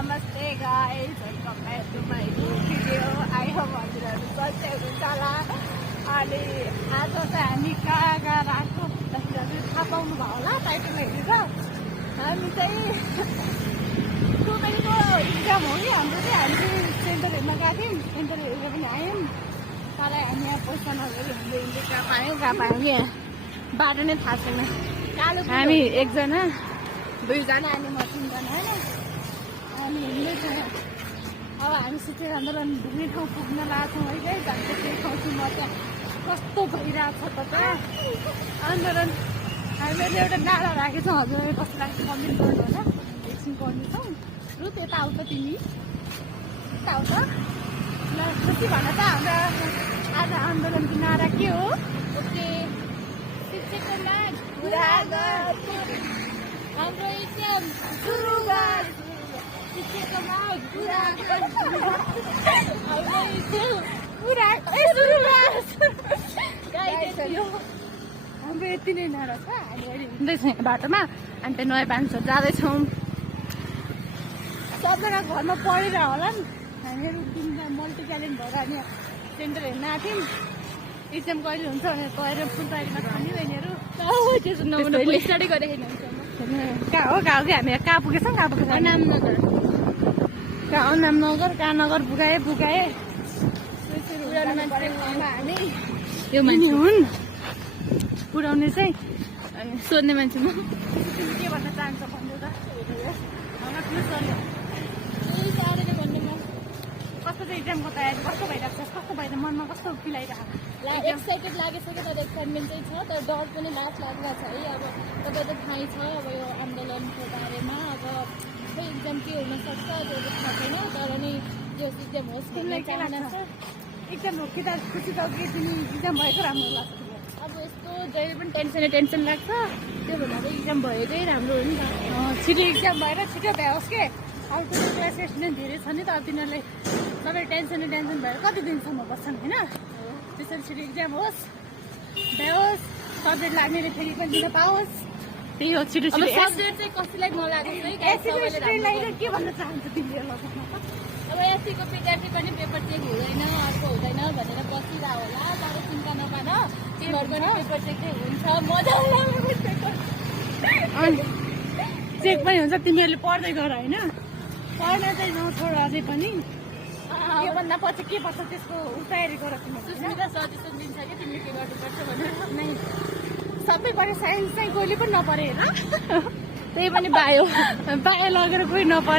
नमस्ते guys, welcome back to my new video. I hope हजुरहरू सधैँ हुनुहुन्छ होला। अनि आज चाहिँ हामी कहाँ गएर आएको हजुरहरू थाहा पाउनुभयो होला टाइटल हेरेर। हामी चाहिँ टुवेल्भको इक्जाम हो कि हाम्रो चाहिँ, हामी चाहिँ सेन्टरहरूमा गएको थियौँ, सेन्टर हेरेर पनि आयौँ। तर हामी यहाँ पैसा नगरी हिँड्दै कहाँ पायौँ कि बाटो नै थाहा छैन। हामी एकजना, दुईजना अनि म तिनजना होइन, हामी हिँड्दैछौँ। अब हामी सिटी आन्दोलन घुम्ने ठाउँ पुग्न लाग्छौँ है गाइस। हामीले केही ठाउँछु म त्यहाँ कस्तो भइरहेको छ त त्यहाँ आन्दोलन। हामीले एउटा नारा राखेको छौँ, हजुरले कस्तो लाग्छ कमेन्ट गर्नु होला। एकछिन गर्नेछौँ। रु त्यता आउँछ, तिमी यता आउँछ ल। खुसी भन त, हाम्रो आज आन्दोलनको नारा के हो? ओके, शिक्षाको माग पुरा गर्छु, हाम्रो इक्जाम सुरु गर्छु, शिक्षाको माग पुरा गर्छु, हाम्रो इक्जाम पुरा सुरु गर्छु। हाम्रो यति नै नारा छ। हामी अहिले हिँड्दैछौँ बाटोमा, अनि त्यो नयाँ बान्सहरू जाँदैछौँ। सबजना घरमा पढेर होला नि। हामीहरू तिनजना मल्टी ट्यालेन्ट भएर हामी सेन्टर हेर्न आएको थियौँ। इक्जाम कहिले हुन्छ भनेर गएर फुल पार्टीमा खाने बहिनीहरू स्टडी गरेको कहाँ हो कि हामी कहाँ पुगेछौँ, नामनगर। कहाँ नामनगर, कहाँ नगर पुगाए हामी यो मान्छे हुन् पुऱ्याउने चाहिँ। अनि सोध्ने मान्छे म, तिमी के भन्न चाहन्छ भन्नु त? कस्तो चाहिँ इक्जामको तयारी कस्तो भइरहेको छ? कस्तो भएर मनमा कस्तो फिलाइरहेको? एक्साइटेड लागिसक्यो, तर एक्साइटमेन्ट चाहिँ छ, तर डर पनि लागिरहेको छ है। अब तपाईँको थाहै छ अब यो आन्दोलनको बारेमा। अब खै इक्जाम के हुनसक्छ त्यो त थाहा छैन, तर नै त्यो इक्जाम होस् भन्ने चाहना छ। इक्जाम हो कि त खुसी छ कि तिमी इक्जाम भएको राम्रो लाग्छ? अब यस्तो जहिले पनि टेन्सन लाग्छ, त्यो भन्दा इक्जाम भएकै राम्रो हो नि त। छिटो इक्जाम भएर छिटो भ्याओस् के। अब कुनै क्लास स्टुडेन्ट धेरै छ नि त, अब तिनीहरूले सबै टेन्सन भएर कति दिनसम्म बस्छन् होइन। त्यसरी छिटो इक्जाम होस्, भ्याओस्, सब्जेक्ट लाग्नेले फेरि पनि दिन पाओस्। त्यही हो, छिटो सब्जेक्ट चाहिँ कसैलाई नलागोस् है। के भन्न चाहन्छ तिमीहरू? अब एससीको विद्यार्थी पनि पेपर चेक हुँदैन, अर्को हुँदैन भनेर बसिरह होला, तर चिन्ता नपान, तिमीहरूको पनि पेपर चेक चाहिँ हुन्छ। मजा चेक पनि हुन्छ, तिमीहरूले पढ्दै गर होइन। पढ्न चाहिँ नछोड अझै पनि। योभन्दा पछि के पर्छ त्यसको तयारी गर तिमीहरू। सुस्मिता सजेसन दिन्छ कि तिमीले के गर्नुपर्छ भनेर। नै सबैबाट साइन्स चाहिँ कहिले पनि नपढे होइन। त्यही पनि बायो लगेर कोही नपढे।